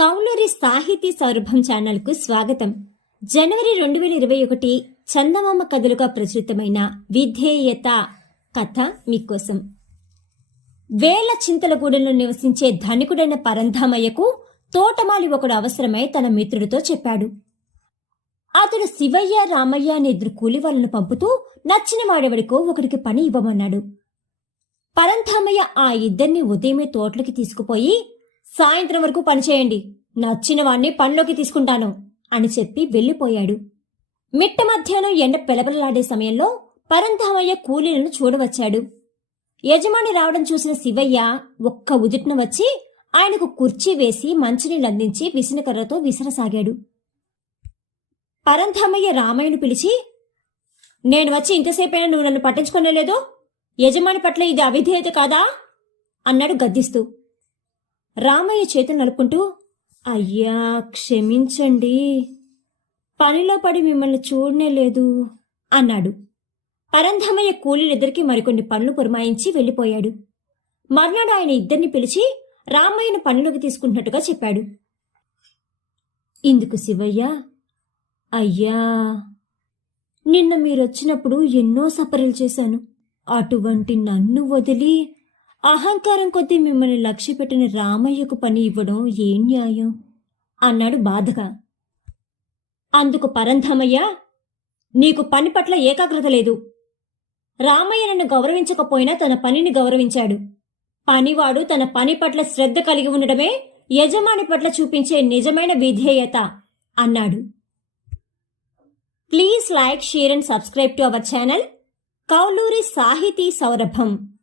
కౌలూరి సాహితీ సౌరభం ఛానల్కు స్వాగతం. జనవరి రెండు వేల ఇరవై ఒకటి చందమామ కథలుగా ప్రచురితమైన విధేయత కథ మీకోసం. వేల చింతలగూడెంలో నివసించే ధనికుడైన పరంధామయ్యకు తోటమాలి ఒకడు అవసరమై తన మిత్రుడితో చెప్పాడు. అతడు శివయ్య రామయ్య అనే ఇద్దరు కూలి వాళ్ళను పంపుతూ నచ్చిన వాడెవడికో ఒకడికి పని ఇవ్వమన్నాడు. పరంధామయ్య ఆ ఇద్దరిని ఉదయమే తోటలోకి తీసుకుపోయి సాయంత్రం వరకు పనిచేయండి నచ్చిన వాణ్ణి పనిలోకి తీసుకుంటాను అని చెప్పి వెళ్ళిపోయాడు. మిట్ట మధ్యాహ్నం ఎండ పెలపలలాడే సమయంలో పరంధామయ్య కూలీలను చూడవచ్చాడు. యజమాని రావడం చూసిన శివయ్య ఒక్క ఉదుట్న వచ్చి ఆయనకు కుర్చీ వేసి మంచినీళ్ళు అందించి విసినకర్రతో విసరసాగాడు. పరంధామయ్య రామయ్యను పిలిచి నేను వచ్చి ఇంతసేపైనా నువ్వు నన్ను పట్టించుకోనేలేదు? యజమాని పట్ల ఇది అవిధేయత కాదా? అన్నాడు గద్దిస్తూ. రామయ్య చేతి నలుపుకుంటూ అయ్యా క్షమించండి. పనిలో పడి మిమ్మల్ని చూడనే లేదు అన్నాడు. పరంధమయ్య కూలీలిద్దరికీ మరికొన్ని పనులు పురమాయించి వెళ్ళిపోయాడు. మర్నాడు ఆయన ఇద్దరిని పిలిచి రామయ్యను పనిలోకి తీసుకుంటున్నట్టుగా చెప్పాడు. ఇందుకు శివయ్య అయ్యా నిన్న మీరొచ్చినప్పుడు ఎన్నో సపరలు చేశాను. అటువంటి నన్ను వదిలి అహంకారం కొద్దీ మిమ్మల్ని లక్ష్యపెట్టిన రామయ్యకు పని ఇవ్వడం ఏం న్యాయం? అన్నాడు బాధగా. అందుకు పరంధామయ్య నీకు పని పట్ల ఏకాగ్రత లేదు. రామయ్య నన్ను గౌరవించకపోయినా తన పనిని గౌరవించాడు. పనివాడు తన పని పట్ల శ్రద్ధ కలిగి ఉండడమే యజమాని పట్ల చూపించే నిజమైన విధేయత అన్నాడు. Please like share and subscribe to our channel. Kauluri Sahiti Saurabham.